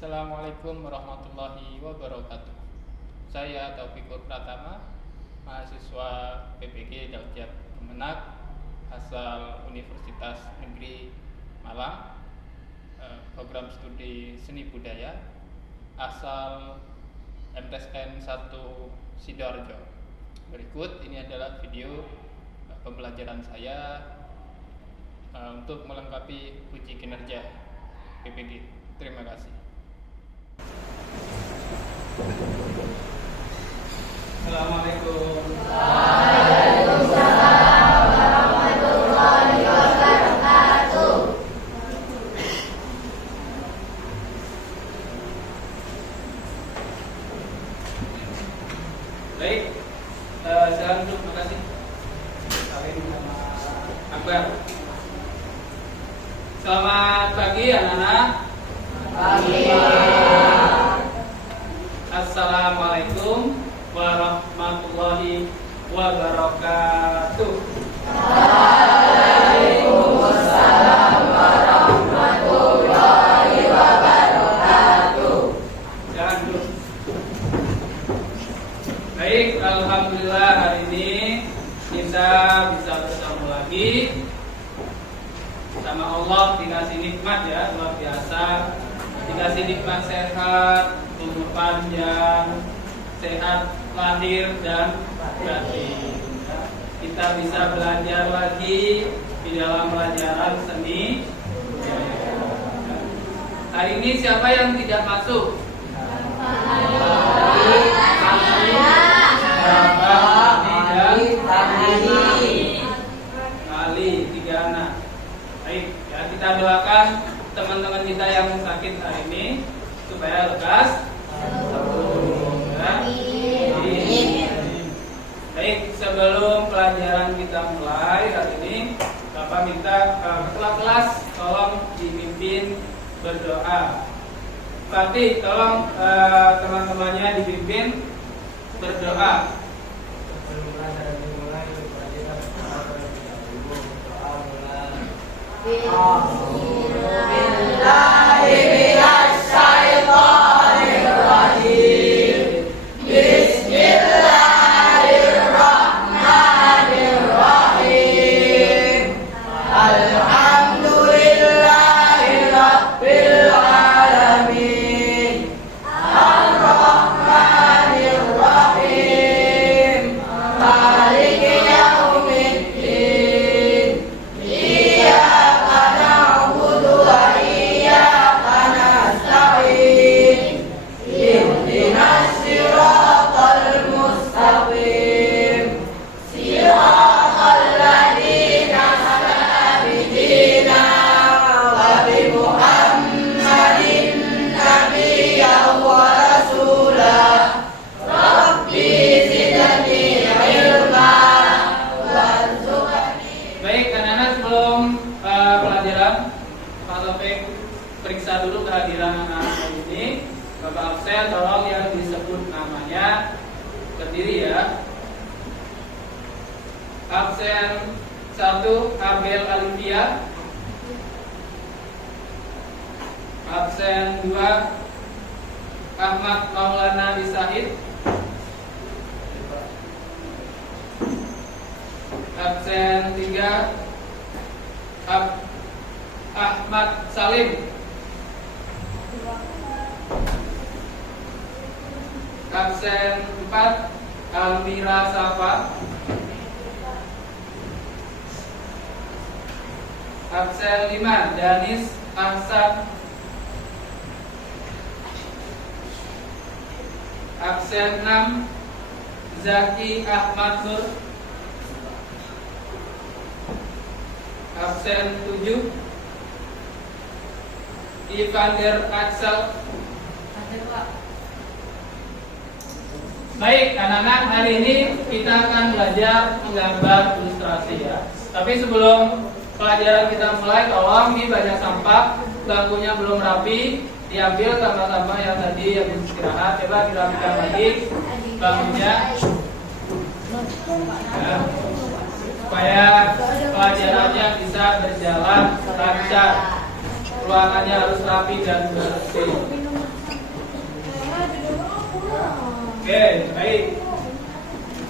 Assalamualaikum warahmatullahi wabarakatuh. Saya Taufikur Pratama, mahasiswa PPG Daujab Kemenak, asal Universitas Negeri Malang, program studi seni budaya, asal MTSN 1 Sidoarjo. Berikut ini adalah video pembelajaran saya untuk melengkapi uji kinerja PPG. Terima kasih. Assalamualaikum. Waalaikumsalam warahmatullahi wabarakatuh. Baik, silakan duduk. Terima kasih. Salim sama Akbar. Selamat pagi anak-anak. Pagi. Assalamualaikum warahmatullahi wabarakatuh. Waalaikumsalam warahmatullahi wabarakatuh. Jangan dulu. Baik, alhamdulillah hari ini kita bisa bersama lagi. Sama Allah dikasih nikmat ya, luar biasa. Dikasih nikmat sehat, umur panjang, sehat lahir dan batin. Kita bisa belajar lagi di dalam pelajaran seni. Hari ini siapa yang tidak masuk? Ali, 3 anak. Baik, ya, kita doakan teman-teman kita yang sakit hari ini supaya lekas. Baik, sebelum pelajaran kita mulai hari ini, Bapak minta ketua kelas tolong dipimpin berdoa. Fatih, tolong teman-temannya dipimpin berdoa. Bismillahirrahmanirrahim. Bismillahirrahmanirrahim. Alhamdulillahirabbil alamin. Ar-Rahmanirrahim. Maliki yaumiddin. Iyyaka na'budu wa iyyaka nasta'in. Ihdinas siratal mustaqim. Siratal ladzina an'amta 'alaihim wa bi Muhammadin nabiyyan wa rasulah. Rabbi zidni ilma warzuqni. Baik, anak-anak, sebelum pelajaran, Pak Taufik periksa dulu kehadiran anak-anak ini. Bapak absen, tolong yang disebut namanya berdiri ya. Absen 1 Abel Alivia. Absen 2 Ahmad Maulana Bisahid. Absen 3 Ahmad Salim. Absen 4 Almira Safa. Absen 5 Danis Ahsan. Absen 6 Zaki Ahmad Nur. Absen 7 Ivander Axel. Baik, anak-anak, hari ini kita akan belajar menggambar ilustrasi ya. Tapi sebelum pelajaran kita mulai, tolong di banyak sampah, bangkunya belum rapi, diambil sampah-sampah yang tadi yang istirahat. Coba dirapikan lagi bangkunya ya, supaya pelajarannya bisa berjalan lancar. Ruangannya harus rapi dan bersih. Oke, baik.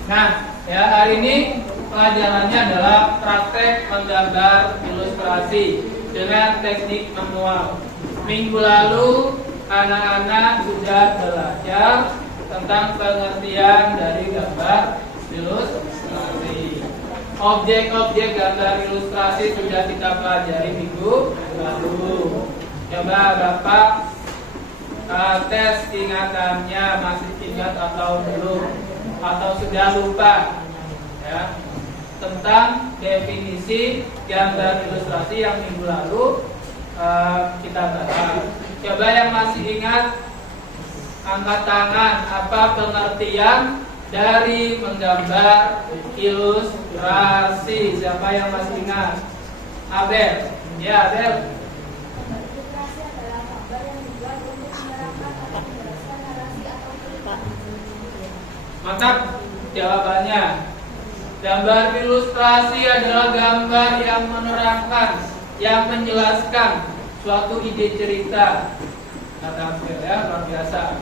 Nah, ya hari ini pelajarannya adalah praktek menggambar ilustrasi dengan teknik manual. Minggu lalu anak-anak sudah belajar tentang pengertian dari gambar ilustrasi. Objek-objek gambar ilustrasi sudah kita pelajari minggu lalu. Coba Bapak tes ingatannya, masih ingat atau belum, atau sudah lupa ya tentang definisi gambar ilustrasi yang minggu lalu kita bahas. Coba yang masih ingat angkat tangan. Apa pengertian dari menggambar ilustrasi? Siapa yang masih ingat? Abel. Ya, Abel. Ilustrasi adalah gambar yang dibuat untuk menerangkan atau menjelaskan narasi atau cerita. Mantap jawabannya. Gambar ilustrasi adalah gambar yang menerangkan, yang menjelaskan suatu ide cerita. Kata Abel ya, luar biasa.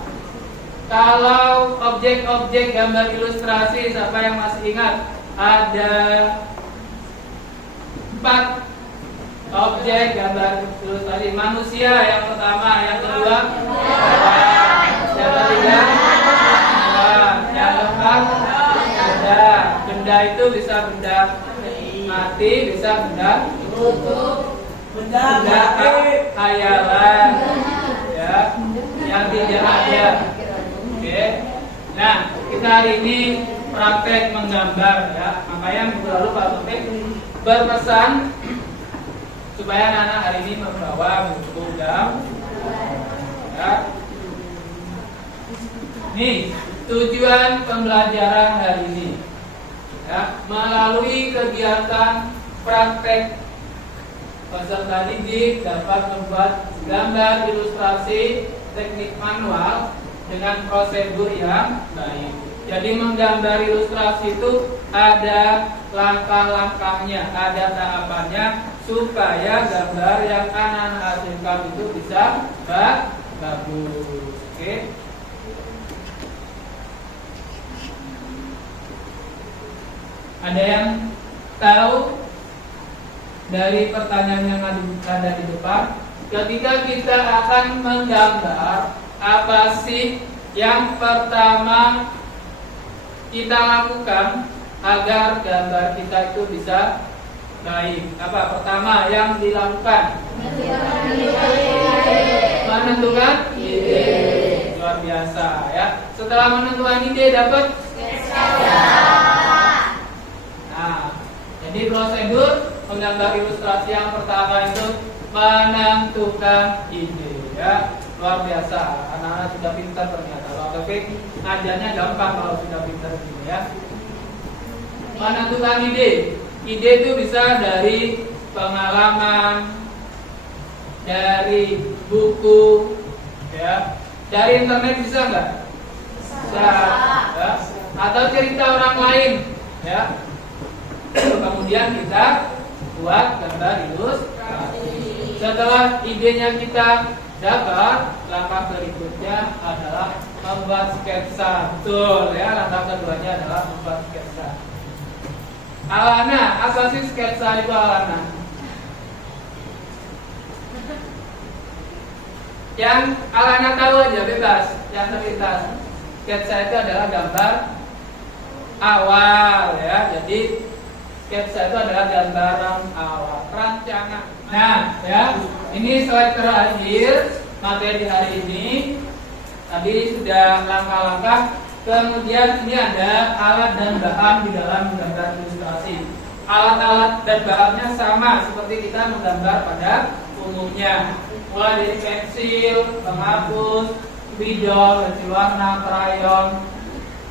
Kalau objek-objek gambar ilustrasi, siapa yang masih ingat? Ada 4 objek gambar ilustrasi. Manusia yang pertama, yang kedua yang ketiga yang keempat benda. Benda itu bisa benda mati, bisa benda khayalan ya, yang tidak ada. Oke. Nah, kita hari ini praktek menggambar ya. Makanya minggu lalu Pak Taufik berpesan supaya anak-anak hari ini membawa buku gambar. Ya. Nih, tujuan pembelajaran hari ini ya, melalui kegiatan praktek peserta didik dapat membuat gambar ilustrasi teknik manual dengan prosedur yang baik. Jadi menggambar ilustrasi itu ada langkah-langkahnya, ada tahapannya supaya gambar yang anak-anak hasilkan itu bisa bagus. Oke. Ada yang tahu dari pertanyaan yang ada di depan? Ketika kita akan menggambar, apa sih yang pertama kita lakukan agar gambar kita itu bisa baik? Apa pertama yang dilakukan? Menentukan ide. Luar biasa ya. Setelah menentukan ide dapat sketsa. Nah, jadi prosedur menggambar ilustrasi yang pertama itu menentukan ide ya. Luar biasa, anak-anak sudah pintar ternyata. Tapi ngajarnya gampang kalau sudah pintar gini ya. Menentukan ide. Ide itu bisa dari pengalaman, dari buku ya. Dari internet bisa nggak? Bisa ya. Atau cerita orang lain ya. Kemudian kita buat gambar ilustrasi. Setelah idenya kita dapat, langkah berikutnya adalah membuat sketsa. Betul ya, langkah keduanya adalah membuat sketsa. Alana, apa sih sketsa itu Alana? Yang Alana tahu aja bebas, yang terlintas. Sketsa itu adalah gambar awal ya. Jadi sketsa itu adalah gambaran awal, rancangan. Nah, ya, ini slide terakhir materi hari ini. Tadi sudah langkah-langkah. Kemudian ini ada alat dan bahan di dalam menggambar ilustrasi. Alat-alat dan bahannya sama seperti kita menggambar pada umumnya. Mulai dari pensil, penghapus, spidol, pensil warna, krayon,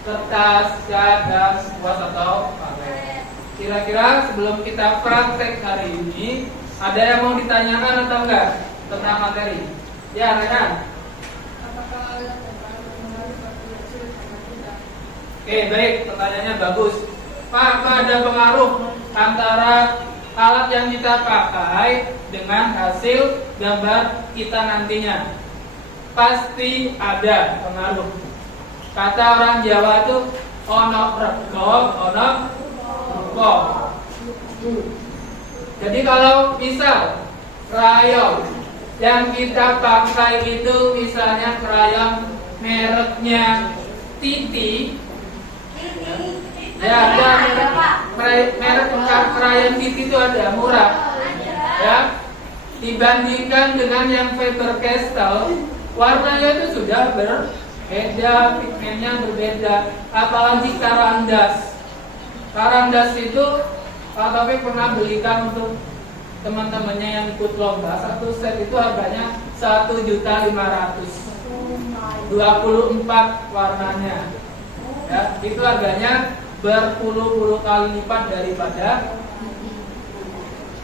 kertas, cat, dan kuas atau palet. Kira-kira sebelum kita praktek hari ini, ada yang mau ditanyakan atau enggak tentang materi? Ya, Renan. Apakah alat dan bahan berpengaruh bagi hasil gambar kita? Oke, baik, pertanyaannya bagus. Pak, apa ada pengaruh antara alat yang kita pakai dengan hasil gambar kita nantinya? Pasti ada pengaruh. Kata orang Jawa itu ono rego, ono ruko. Jadi kalau misal krayon yang kita pakai itu misalnya krayon mereknya Titi, ya ada merek krayon Titi itu ada murah, ya. Dibandingkan dengan yang Faber-Castell, warnanya itu sudah berbeda, pigmennya berbeda. Apalagi Carandas. Carandas itu Pak Taufik pernah belikan untuk teman-temannya yang ikut lomba. Satu set itu harganya 1.500.000. 24 warnanya. Ya, itu harganya berpuluh-puluh kali lipat daripada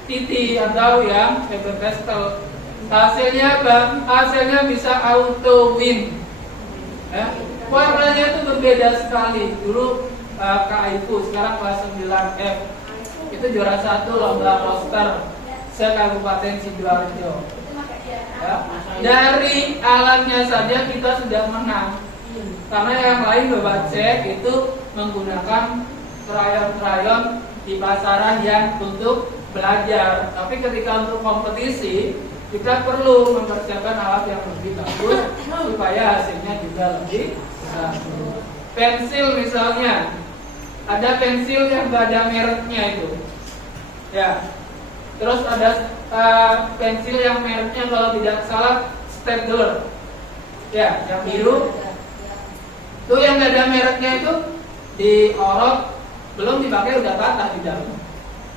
Titi atau yang Faber-Castell. Hasilnya apa? Hasilnya bisa auto win. Ya. Warnanya itu berbeda sekali. Dulu KAIFU, sekarang kelas 9F. Itu juara 1 lomba poster se-Kabupaten Sidoarjo. Ya. Dari alatnya saja kita sudah menang. Karena yang lain Bapak cek itu menggunakan krayon-krayon di pasaran yang untuk belajar. Tapi ketika untuk kompetisi kita perlu mempersiapkan alat yang lebih bagus supaya hasilnya juga lebih bagus. Pensil misalnya, ada pensil yang gak ada mereknya itu, ya. Terus ada pensil yang mereknya kalau tidak salah Staedtler, ya, yang biru. Tuh yang gak ada mereknya itu diorot, belum dipakai udah patah di dalam.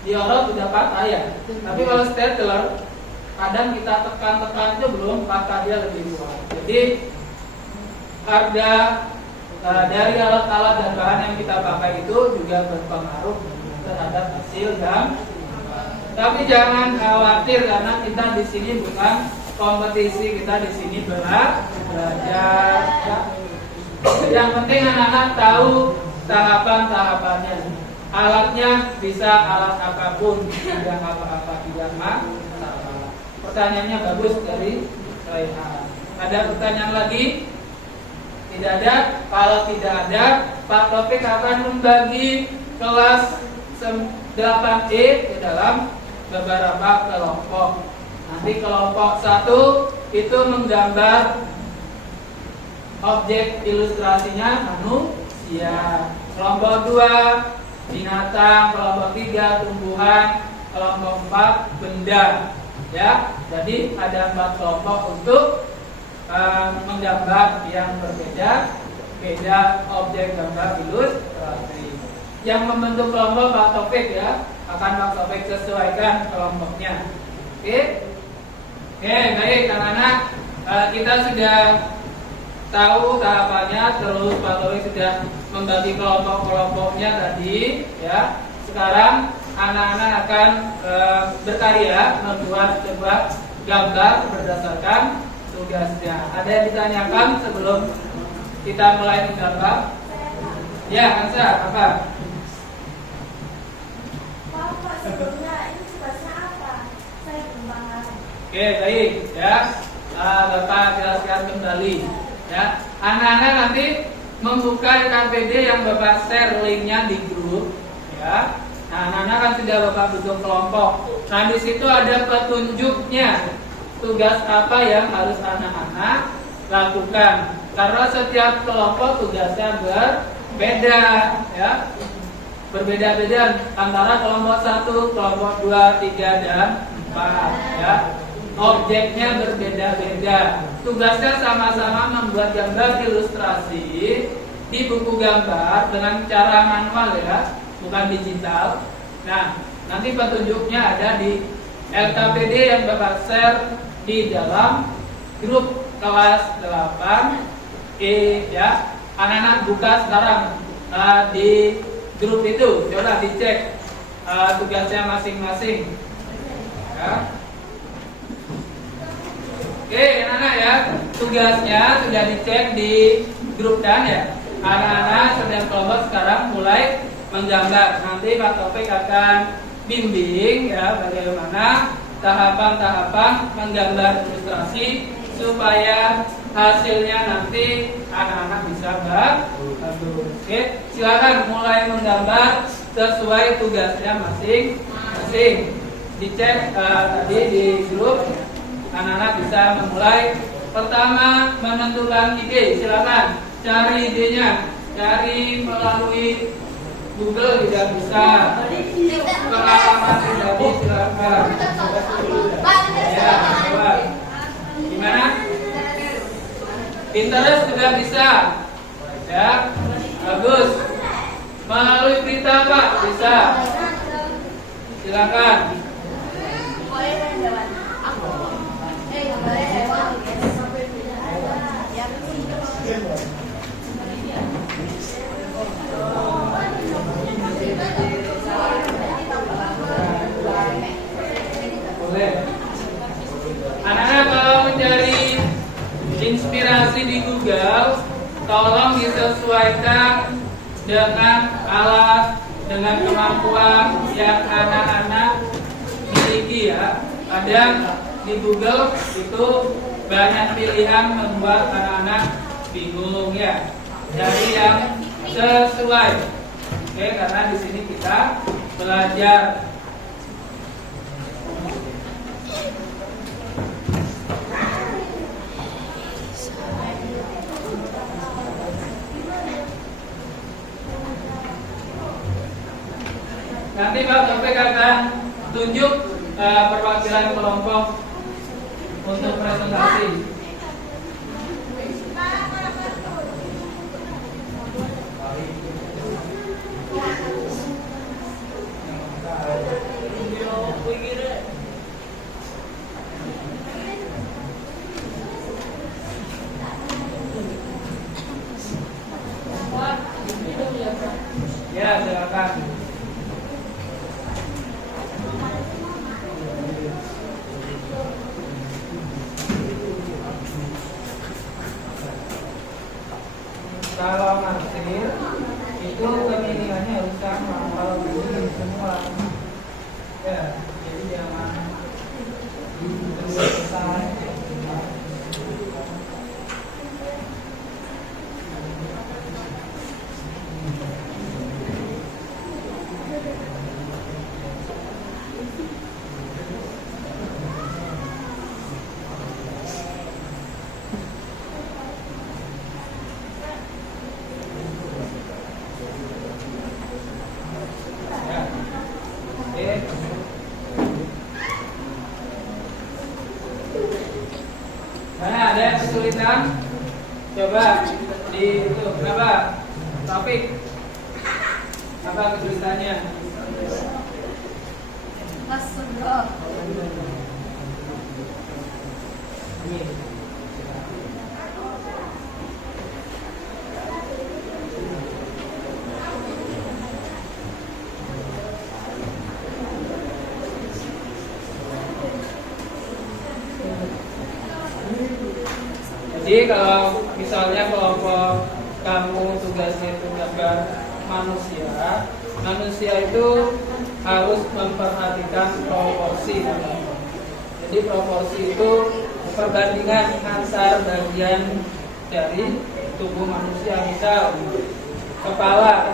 Diorot udah patah ya. Tapi kalau Staedtler kadang kita tekan-tekan itu belum patah, dia lebih kuat. Jadi harga dari alat-alat dan bahan yang kita pakai itu juga berpengaruh terhadap hasil dan. Tapi jangan khawatir karena kita di sini bukan kompetisi, kita di sini belajar. Yang penting anak-anak tahu tahapan-tahapannya. Alatnya bisa alat apapun, tidak apa-apa, tidak masalah. Pertanyaannya bagus dari Raihan. Ada pertanyaan lagi? Tidak ada? Kalau tidak ada, Pak Taufik akan membagi kelas 8E ke dalam beberapa kelompok. Nanti kelompok 1 itu menggambar objek ilustrasinya manusia. Kelompok 2 binatang, kelompok 3 tumbuhan, kelompok 4 benda. Ya, jadi ada 4 kelompok untuk menggambar yang berbeda, beda objek gambar ilustrasi. Yang membentuk kelompok Pak Taufik ya, akan Pak Taufik sesuaikan kelompoknya. Oke, baik anak-anak, kita sudah tahu tahapannya, terus Pak Taufik sudah membagi kelompok-kelompoknya tadi ya. Sekarang anak-anak akan berkarya membuat sebuah gambar berdasarkan tugasnya. Ada yang ditanyakan sebelum kita mulai menggambar? Ya, Ansa, apa? Pak, sebelumnya ini tugasnya apa? Saya belum paham. Oke, baik ya. Bapak jelaskan kembali. Ya, anak-anak nanti membuka KPD yang Bapak share linknya di grup. Ya, nah anak-anak kan sudah Bapak bentuk kelompok. Nah di situ ada petunjuknya. Tugas apa yang harus anak-anak lakukan? Karena setiap kelompok tugasnya berbeda, ya, berbeda-beda antara kelompok 1, kelompok 2, 3 dan 4, ya. Objeknya berbeda-beda. Tugasnya sama-sama membuat gambar ilustrasi di buku gambar dengan cara manual ya, bukan digital. Nah, nanti petunjuknya ada di LKPD yang Bapak share di dalam grup kelas 8E ya. Anak-anak buka sekarang di grup itu, coba dicek tugasnya masing-masing ya. Oke anak-anak ya, tugasnya sudah dicek di grup dan ya. Anak-anak sedang kelompok sekarang mulai menggambar. Nanti Pak Taufik akan bimbing ya bagaimana tahapan-tahapan menggambar ilustrasi supaya hasilnya nanti anak-anak bisa bagus. Oke, silakan mulai menggambar sesuai tugasnya masing-masing. Dicek tadi di grup, anak-anak bisa memulai. Pertama, menentukan ide. Silakan cari idenya, cari melalui Google juga bisa. Pengalaman pribadi silakan. Ya, coba. Gimana? Pinterest juga bisa. Ya, bagus. Melalui berita Pak bisa. Silakan. Boleh. Anak-anak kalau mencari inspirasi di Google, tolong disesuaikan dengan alat, dengan kemampuan yang anak-anak miliki ya. Kadang di Google itu banyak pilihan membuat anak-anak bingung ya. Cari yang sesuai. Oke, karena di sini kita belajar. Nanti Pak Taufik akan tunjuk perwakilan kelompok untuk presentasi. Ya, silakan. Kalau naksir itu pemilihannya harus sama. Kalau begini semua ya, jadi jangan selesai. Mana ada yang kesulitan? Coba di itu kenapa? Topik apa kesulitannya? Jadi kalau misalnya kelompok kamu tugasnya itu gambar manusia, manusia itu harus memperhatikan proporsi. Jadi proporsi itu perbandingan antar bagian dari tubuh manusia. Misal kepala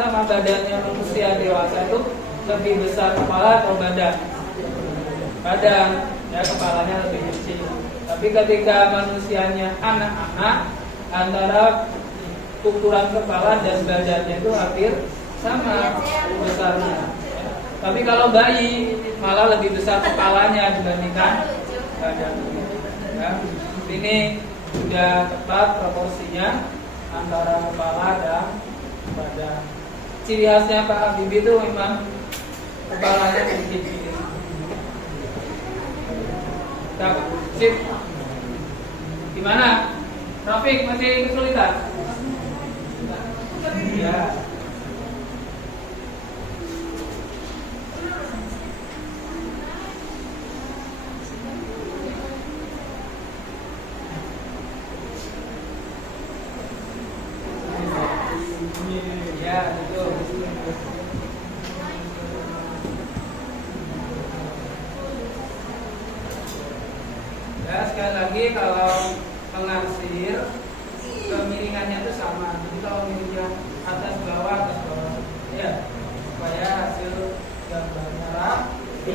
sama badannya manusia dewasa itu lebih besar kepala atau badan? Badan, ya kepalanya lebih kecil. Tapi ketika manusianya anak-anak, antara ukuran kepala dan badannya itu hampir sama besarnya. Tapi kalau bayi malah lebih besar kepalanya dibandingkan badannya. Ya, ini sudah tepat proporsinya antara kepala dan badan. Ciri khasnya Pak Habibie itu memang kepalanya sedikit. Sip. Gimana? Rafiq masih kesulitan? Ya. Ya, betul. Ya, sekali lagi kalau mengarsir, kemiringannya itu sama. Jadi kalau miringnya atas bawah ya, supaya hasil gambarnya rapi.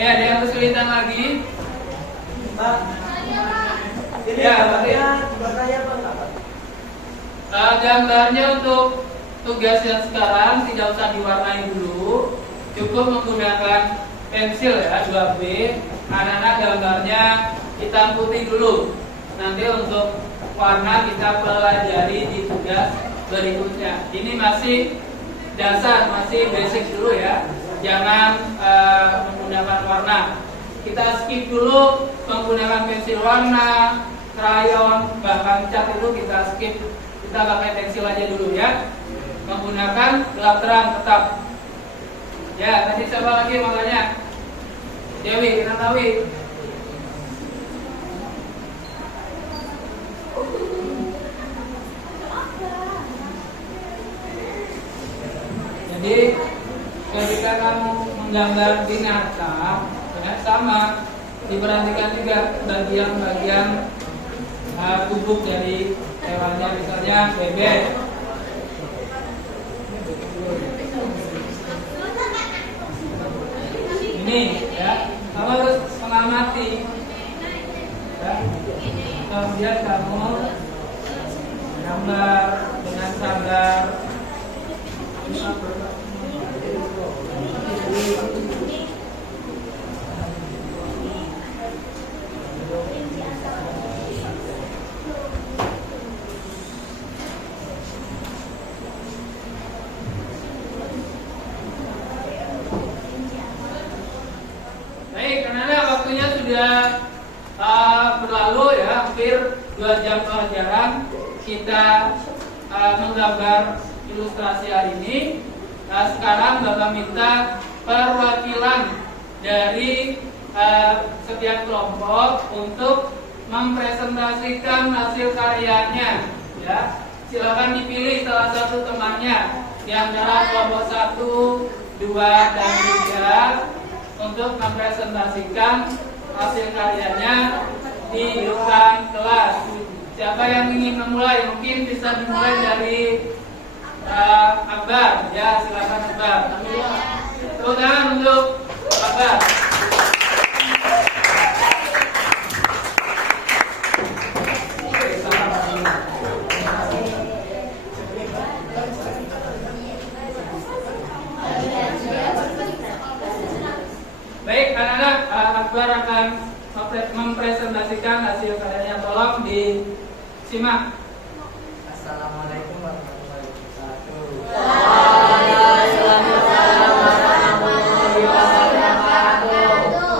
Ya, ada yang kesulitan lagi? Pak, ini Ya, gambarnya diwarnai apa enggak, Pak? Gambarnya untuk tugas yang sekarang tidak usah diwarnai dulu, cukup menggunakan pensil ya 2B. Anak-anak gambarnya hitam putih dulu. Nanti untuk warna kita pelajari di tugas berikutnya. Ini masih dasar, masih basic dulu ya. Jangan menggunakan warna. Kita skip dulu menggunakan pensil warna, krayon, bahkan cat itu kita skip. Kita pakai pensil aja dulu ya. Menggunakan gelap terang tetap. Ya, tadi siapa lagi makanya? Dewi, Ranawi. Jadi ketika kamu menggambar binatang, ya, sama diperhatikan juga bagian-bagian tubuh dari hewannya, misalnya bebek. Ini ya, kamu harus mengamati. Ya. Kemudian kamu gambar dengan sabar. Baik, karena waktunya sudah berlalu ya, hampir 2 jam pelajaran kita menggambar ilustrasi hari ini. Nah, sekarang Bapak minta perwakilan dari setiap kelompok untuk mempresentasikan hasil karyanya. Ya, silakan dipilih salah satu temannya di antara kelompok 1, 2, dan 3 untuk mempresentasikan hasil karyanya di depan kelas. Siapa yang ingin memulai? Mungkin bisa dimulai dari Akbar, ya silakan Akbar. Tepuk tangan untuk Akbar. Baik, anak-anak, Akbar akan mempresentasikan hasil karyanya. Tolong disimak. Assalamualaikum warahmatullahi wabarakatuh. Waalaikumsalam warahmatullahi wabarakatuh.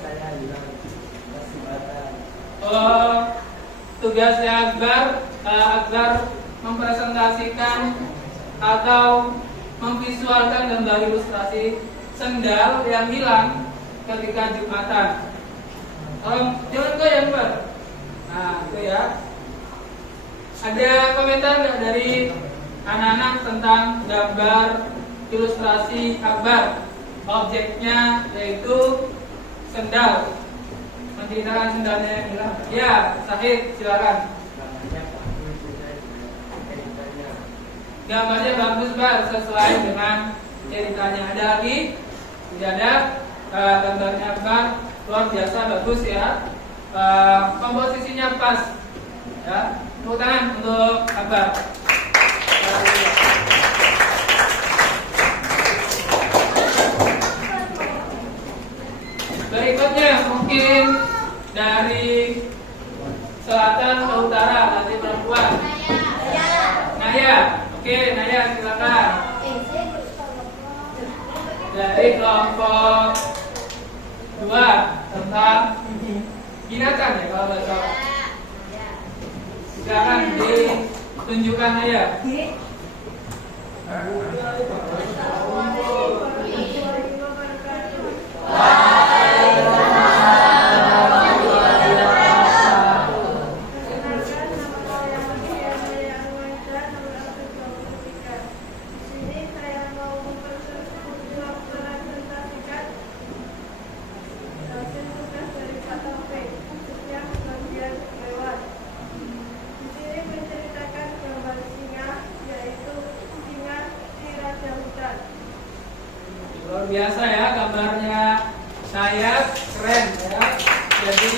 Saya hilang kesempatan. Tugasnya Akbar mempresentasikan atau memvisualkan gambar ilustrasi sendal yang hilang ketika Jumatan. Jangan goyang, Pak. Nah, itu ya. Ada komentar nggak dari anak-anak tentang gambar ilustrasi Akbar? Objeknya yaitu sendal. Menceritakan sendalnya yang hilang. Ya, Sahid, silakan. Gambarnya bagus, Pak, sesuai dengan ceritanya. Ada lagi? Tidak ada. Gambarnya Akbar luar biasa bagus ya. Komposisinya pas. Ya, tepuk tangan untuk Akbar. Berikutnya mungkin dari selatan ke utara, nanti perempuan. Naya, oke, Naya silakan. Dari kelompok 2 tentang binatang ya kalau bahasa Silakan ditunjukkan aja. Luar biasa ya gambarnya, saya keren ya. Jadi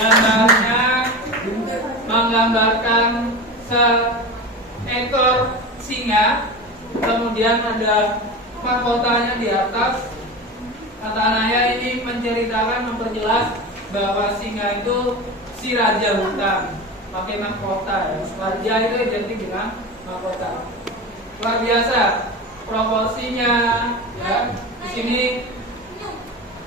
gambarnya menggambarkan seekor singa, kemudian ada mahkotanya di atas. Kata Anaya ini menceritakan, memperjelas bahwa singa itu si raja hutan, pakai mahkota ya. Raja itu identik dengan mahkota. Luar biasa proporsinya ya. Di sini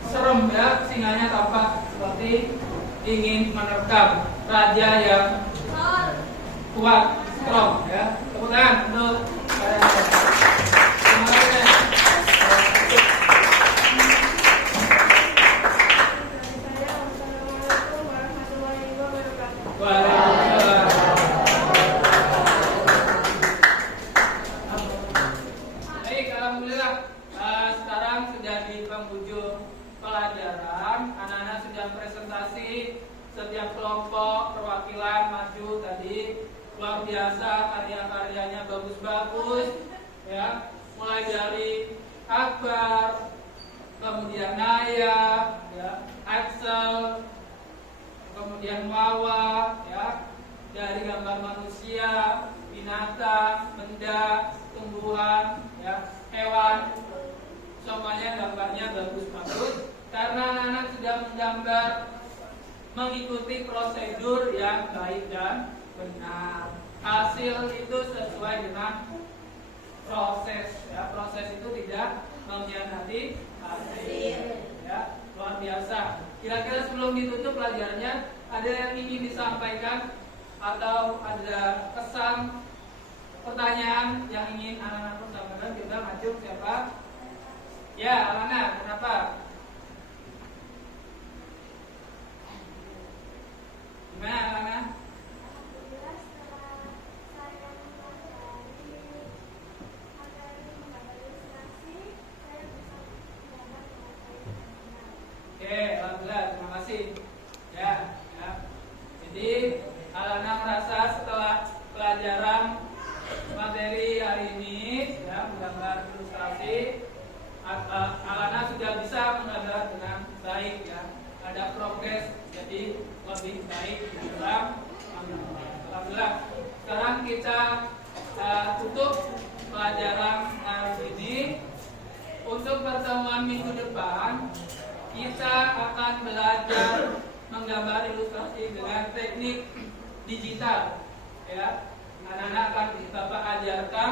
serem ya, singanya tampak seperti ingin menerkam raja yang kuat, strong ya. Tepuk tangan untuk terima kasih. Baik, alhamdulillah. Sekarang sudah di penghujung pelajaran. Anak-anak sudah presentasi setiap kelompok perwakilan maju tadi. Luar biasa, karya-karyanya bagus-bagus ya. Mulai dari Akbar, kemudian Naya, ya, Axel, kemudian Wawa ya. Dari gambar manusia, binatang, benda, tumbuhan, ya, hewan, semuanya gambarnya bagus-bagus karena anak-anak sudah menggambar mengikuti prosedur yang baik dan benar. Hasil itu sesuai dengan proses, ya. Proses itu tidak mengkhianati hasil, ya. Luar biasa. Kira-kira sebelum ditutup pelajarannya, ada yang ingin disampaikan atau ada kesan, pertanyaan yang ingin anak-anak sampaikan? Kita maju, siapa? Ya, Alana, kenapa? Gimana Alana? Oke, alhamdulillah, terima kasih. Ya. Jadi Alana merasa setelah pelajaran materi hari ini, ya, menggambar ilustrasi, Alana sudah bisa menggambar dengan baik, ya. Ada progres, jadi lebih baik dalam alhamdulillah. Sekarang kita tutup pelajaran hari ini. Untuk pertemuan minggu depan, kita akan belajar menggambar ilustrasi dengan teknik digital, ya. Anak-anak akan Bapak ajarkan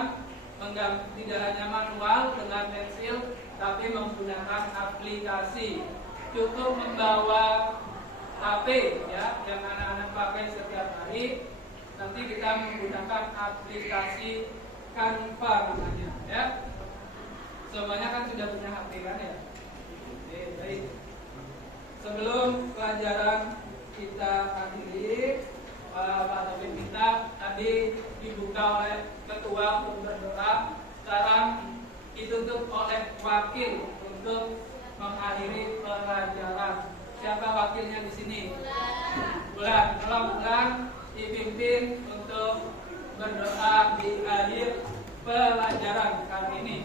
tidak hanya manual dengan pensil, tapi menggunakan aplikasi. Cukup membawa HP, ya, yang anak-anak pakai setiap hari. Nanti kita menggunakan aplikasi Canva namanya, ya. Semuanya kan sudah punya HP kan ya. Oke, baik. Sebelum pelajaran kita akhiri, Pak Taufik minta tadi dibuka oleh ketua untuk berdoa. Sekarang ditutup oleh wakil untuk mengakhiri pelajaran. Siapa wakilnya di sini? Bulan. Tolong Bulan dipimpin untuk berdoa di akhir pelajaran kali ini.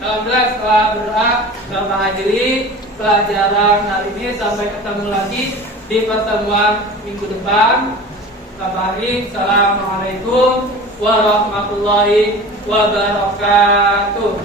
alhamdulillah setelah berdoa kita mengakhiri pelajaran hari ini. Sampai ketemu lagi di pertemuan minggu depan. Assalamualaikum warahmatullahi wabarakatuh.